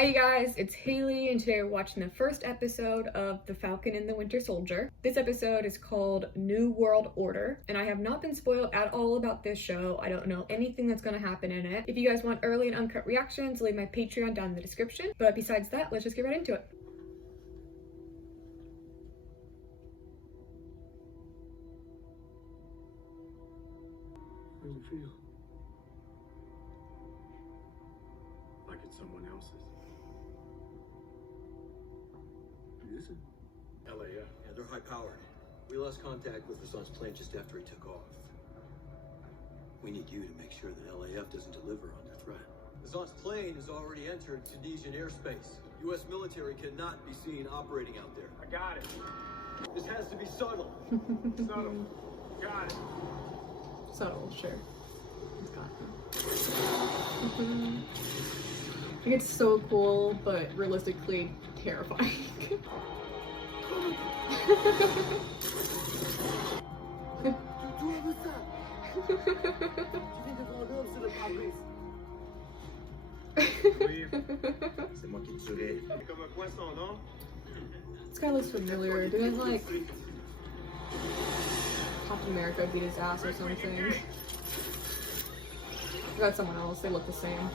Hi you guys, it's Haley and today we're watching the first episode of The Falcon and the Winter Soldier. This episode is called New World Order and I have not been spoiled at all about this show. I don't know anything that's going to happen in it. If you guys want early and uncut reactions, leave my Patreon down in the description. But besides that, let's just get right into it. How does it feel? Like it's someone else's. Is it? LAF. Yeah, they're high-powered. We lost contact with Hassan's plane just after he took off. We need you to make sure that LAF doesn't deliver on their threat. Hassan's plane has already entered Tunisian airspace. U.S. military cannot be seen operating out there. I got it. This has to be subtle. Subtle. Got it. Subtle, sure. It's got him. I think it's so cool, but realistically terrifying. This guy looks familiar. Didn't like Captain America beat his ass or something? That's someone else. They look the same.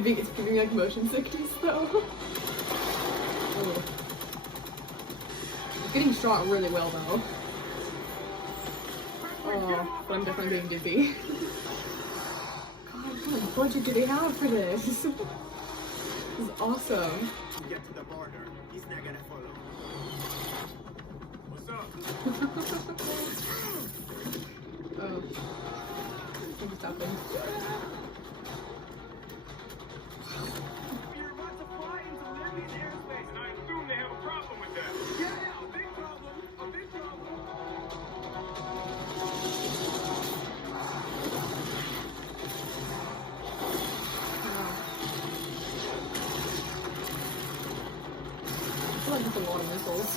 It's giving like motion sickness though. Oh. It's getting shot really well though. Oh, but I'm definitely being dizzy. God, what kind of budget do they have for this? This is awesome. Get to the border. He's not gonna follow. What's up? Oh. I'm stopping. You're about to fly into Libyan airspace, And I assume they have a problem with that. Yeah, a big problem. A big problem. I feel like it's a lot of missiles.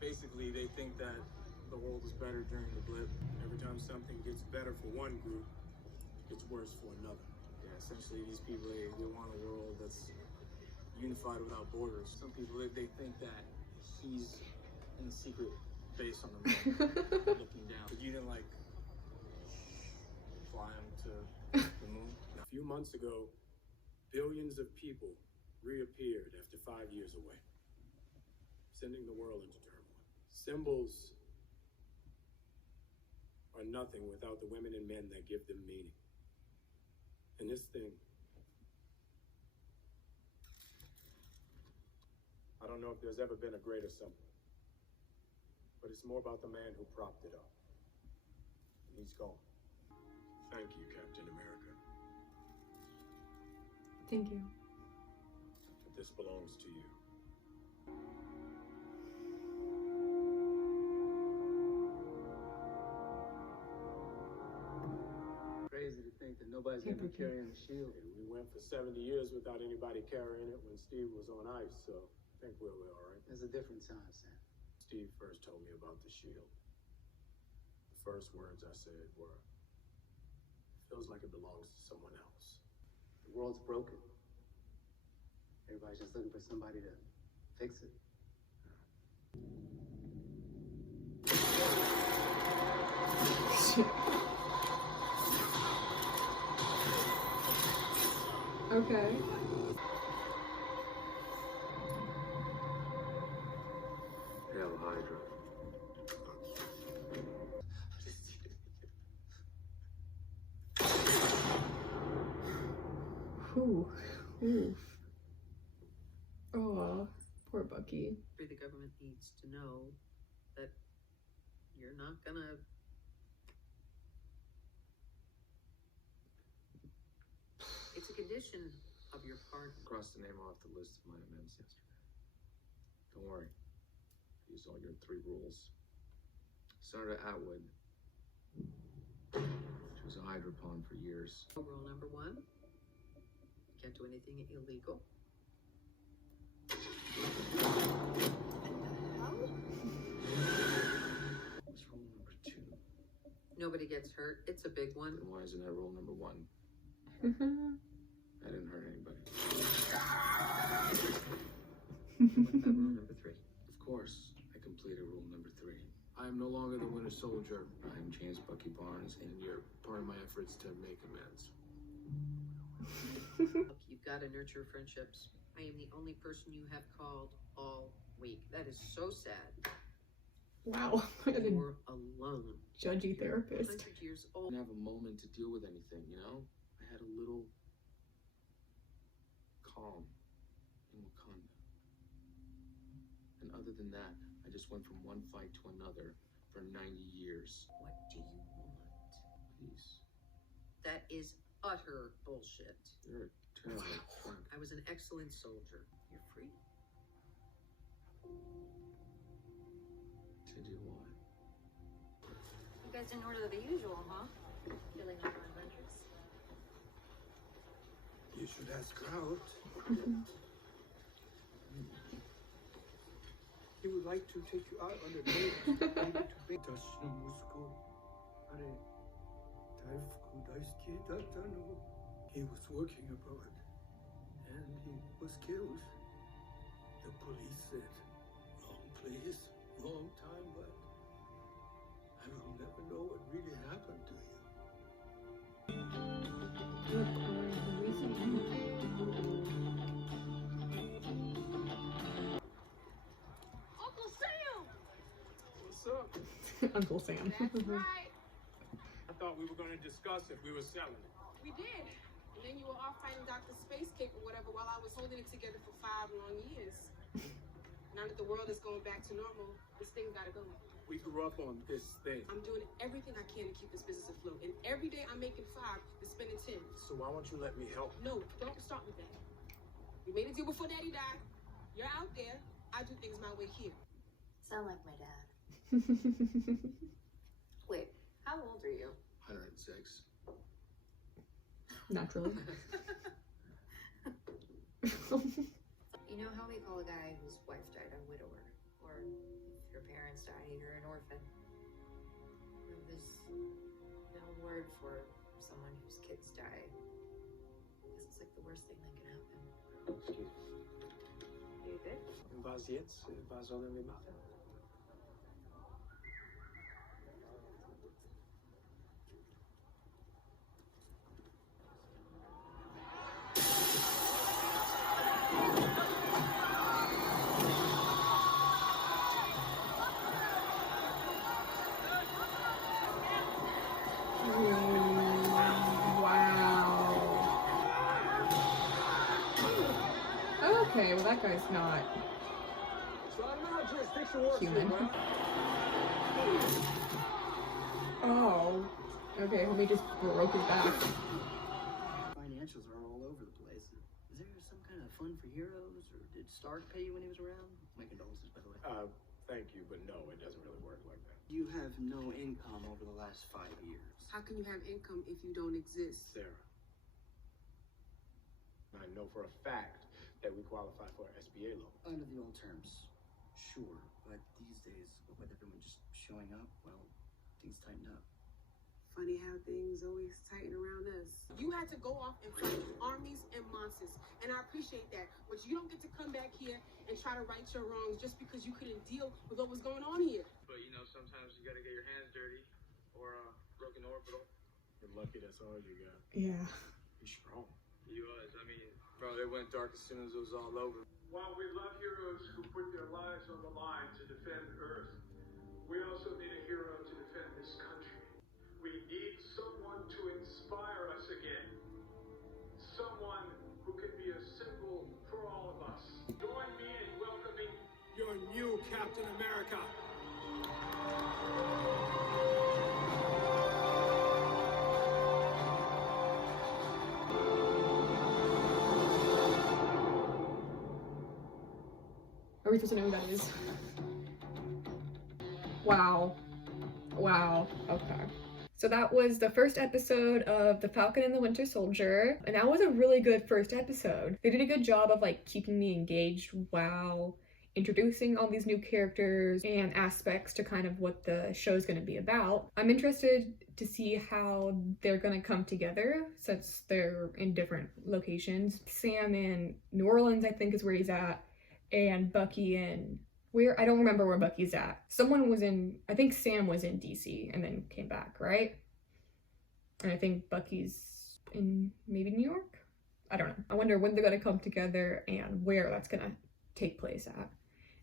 Basically, they think that the world is better during the blip. Every time something gets better for one group, it gets worse for another. Yeah, essentially, these people, they want a world that's unified without borders. Some people, they think that he's in a secret base on the moon, looking down. But you didn't, like, fly him to the moon? A few months ago, billions of people reappeared after 5 years away, sending the world into turmoil. Symbols are nothing without the women and men that give them meaning. And this thing, I don't know if there's ever been a greater symbol, but it's more about the man who propped it up. And he's gone. Thank you, Captain America. Thank you. This belongs to you. Crazy to think that nobody's gonna be carrying the shield. We went for 70 years without anybody carrying it when Steve was on ice, so I think we'll be all right. It's a different time, Sam. Steve first told me about the shield. The first words I said were, feels like it belongs to someone else. The world's broken. Everybody's just looking for somebody to fix it. Okay. Hail Hydra. Ooh. Ooh. Oh, poor Bucky. Bucky. The government needs to know that you're not gonna. It's a condition of your pardon. Crossed the name off the list of my amends yesterday. Don't worry. I used all your 3 rules. Senator Atwood. She was a hydro pawn for years. Rule number 1: you can't do anything illegal. What's rule number 2? Nobody gets hurt. It's a big one. Then why isn't that rule number 1? I didn't hurt anybody. What about rule number 3? Of course, I completed rule number 3. I am no longer the Winter Soldier. I am James Bucky Barnes, and you're part of my efforts to make amends. Look, you've got to nurture friendships. I am the only person you have called all week. That is so sad. Wow. You're alone. Judgy therapist. 100 years I old. didn't have a moment to deal with anything, you know? I had a little calm in Wakanda. And other than that, I just went from one fight to another for 90 years. What do you want? Peace. That is utter bullshit. You're a terrible drunk. I was an excellent soldier. You're free. To do what? You guys didn't order the usual, huh? Feeling unadventurous? You should ask out. He would like to take you out on a date. Maybe to be Dashno Musko. Are Taifku Daisuke Datano. He was working abroad and he was killed. The police said, wrong place, wrong time, but I will never know what really happened to you. Uncle Sam! What's up? Uncle Sam. That's right. I thought we were going to discuss if we were selling it. We did. And then you were off fighting Dr. Space Cake or whatever while I was holding it together for 5 long years. Now that the world is going back to normal, this thing gotta go. We grew up on this thing. I'm doing everything I can to keep this business afloat. And every day I'm making 5 and spending 10. So why won't you let me help? No, don't start with that. We made a deal before Daddy died. You're out there. I do things my way here. Sound like my dad. Wait, how old are you? 106. Naturally. You know how we call a guy whose wife died a widower? Or if your parents died, you're an orphan. There's no word for someone whose kids die. This is like the worst thing that can happen. Excuse me. You good? Was jetzt? Was sollen wir machen? Okay, well that guy's not human. Oh. Okay, homie just broke his back. Financials are all over the place. Is there some kind of fund for heroes, or did Stark pay you when he was around? My condolences, by the way. Thank you, but no, it doesn't really work like that. You have no income over the last 5 years. How can you have income if you don't exist? Sarah. I know for a fact that we qualify for an SBA loan. Under the old terms, sure. But these days, with everyone just showing up, well, things tightened up. Funny how things always tighten around us. You had to go off and fight armies and monsters, and I appreciate that. But you don't get to come back here and try to right your wrongs just because you couldn't deal with what was going on here. But you know, sometimes you gotta get your hands dirty or a broken orbital. You're lucky that's all you got. Yeah. You're strong. He was. I mean, bro, it went dark as soon as it was all over. While we love heroes who put their lives on the line to defend Earth, we also need a hero to defend this country. We need someone to inspire us again. Someone who can be a symbol for all of us. Join me in welcoming Captain America. Are we supposed to know who that is? Wow. Wow. Okay. So that was the first episode of The Falcon and the Winter Soldier, and that was a really good first episode. They did a good job of like keeping me engaged while introducing all these new characters and aspects to kind of what the show's going to be about. I'm interested to see how they're going to come together since they're in different locations. Sam in New Orleans, I think, is where he's at, and Bucky in where, I don't remember where Bucky's at. Someone was in, I think Sam was in DC and then came back, right? And I think Bucky's in maybe New York? I don't know. I wonder when they're gonna come together and where that's gonna take place at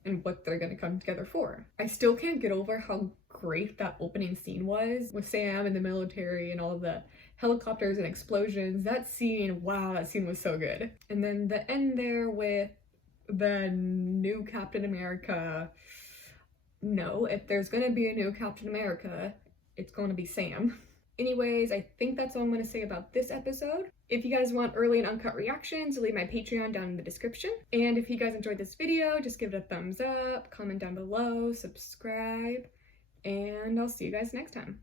and what they're gonna come together for. I still can't get over how great that opening scene was with Sam in the military and all of the helicopters and explosions. That scene, wow, that scene was so good. And then the end there with the new Captain America. No, if there's gonna be a new Captain America, it's gonna be Sam. Anyways, I think that's all I'm gonna say about this episode. If you guys want early and uncut reactions, leave my Patreon down in the description. And if you guys enjoyed this video, just give it a thumbs up, comment down below, subscribe, and I'll see you guys next time.